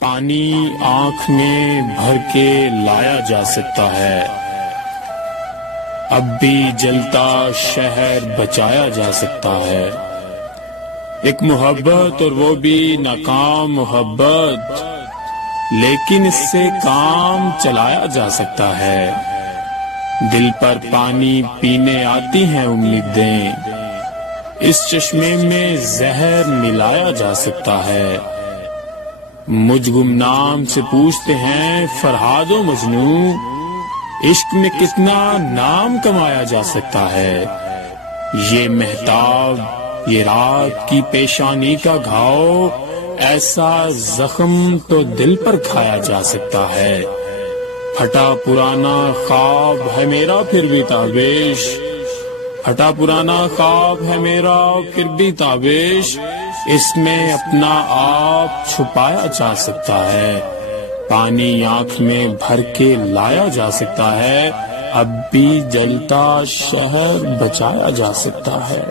پانی آنکھ میں بھر کے لایا جا سکتا ہے، اب بھی جلتا شہر بچایا جا سکتا ہے۔ ایک محبت اور وہ بھی ناکام محبت، لیکن اس سے کام چلایا جا سکتا ہے۔ دل پر پانی پینے آتی ہیں امیدیں، اس چشمے میں زہر ملایا جا سکتا ہے۔ مجھ گمنام سے پوچھتے ہیں فرہاد و مجنوں، عشق میں کتنا نام کمایا جا سکتا ہے۔ یہ مہتاب، یہ رات کی پیشانی کا گھاؤ، ایسا زخم تو دل پر کھایا جا سکتا ہے۔ پھٹا پرانا خواب ہے میرا پھر بھی تابش، پھٹا پرانا خواب ہے میرا پھر بھی تابش، اس میں اپنا آپ چھپایا جا سکتا ہے۔ پانی آنکھ میں بھر کے لایا جا سکتا ہے، اب بھی جلتا شہر بچایا جا سکتا ہے۔